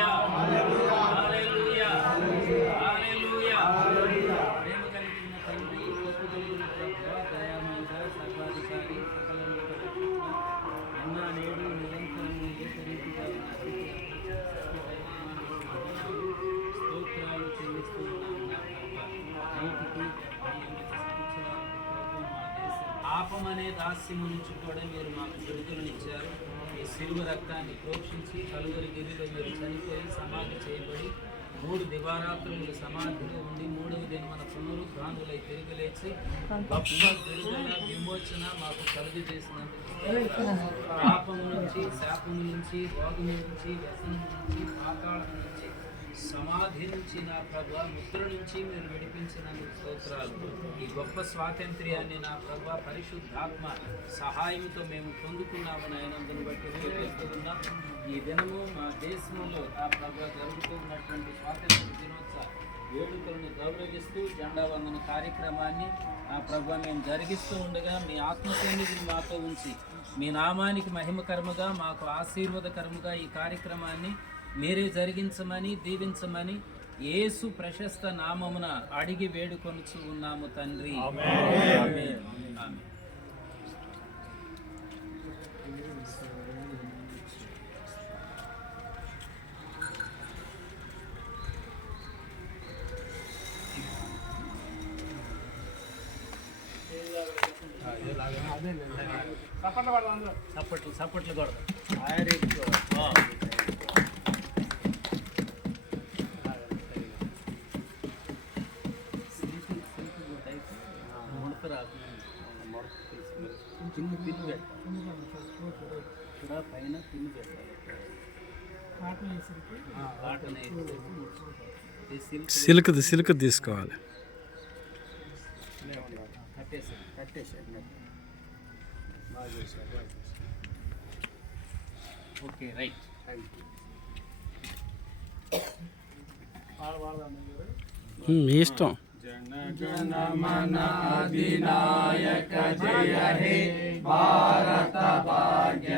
హల్లెలూయా హల్లెలూయా హల్లెలూయా. ప్రేమ కలిగిన తండ్రి, కృప కలిగిన ప్రభువా, దయామయుడా, సర్వాధికారి, సకల లోక రక్షకుడా, నిన్న నేడు నిరంతరం ఏకరీతిగా స్తోత్రాలు చెల్లిస్తూ ఉన్నాము నా ప్రభువా. నేటికి పాపం అనే దాస్యము నుంచి కూడా మీరు మాకు విడుదలనిచ్చారు. మీ శిలువ రక్తాన్ని ప్రోక్షించి కలువరి గిరిలో మీరు చనిపోయి సమాధి చేయబడి 3 దివారాత్రములు సమాధిలో ఉండి 3వ దినమున పునరుద్ధానులై తిరిగి లేచి గొప్ప విడుదల విమోచన మాకు కలుగు చేసినందుకు పాపము నుంచి, శాపము నుంచి, రోగము నుంచి, వ్యసనం నుంచి, పాతాళం నుంచి, సమాధి నుంచి, నా ప్రభు ముద్ర నుంచి మీరు విడిపించినందుకు స్తోత్రాలు. ఈ గొప్ప స్వాతంత్ర్యాన్ని నా ప్రభు పరిశుద్ధాత్మ సహాయంతో మేము పొందుకున్నామని ఆయనందుని బట్టి ఉపయోగిస్తున్నాం. ఈ దినము మా దేశంలో నా ప్రభు జరుగుతూ ఉన్నటువంటి స్వాతంత్ర దినోత్సవ వేడుకలను గౌరవిస్తూ జెండా వందన కార్యక్రమాన్ని ఆ ప్రభు మేము జరిగిస్తూ ఉండగా మీ ఆత్మ సన్నిధిని మాతో ఉంచి మీ నామానికి మహిమకరముగా మాకు ఆశీర్వాదకరముగా ఈ కార్యక్రమాన్ని మీరే జరిగించమని దీవించమని యేసు ప్రశస్త నామమున అడిగి వేడుకొనుచు ఉన్నాము తండ్రి. ఆమేన్. ఆమేన్. చప్పట్లు కూడా పైన పిన్ను పెట్టాలి. సిల్క్ తీసుకోవాలి. Okay right. మీ ఇష్టం. జనగణమన అధినాయక జయ హే భారత భాగ్య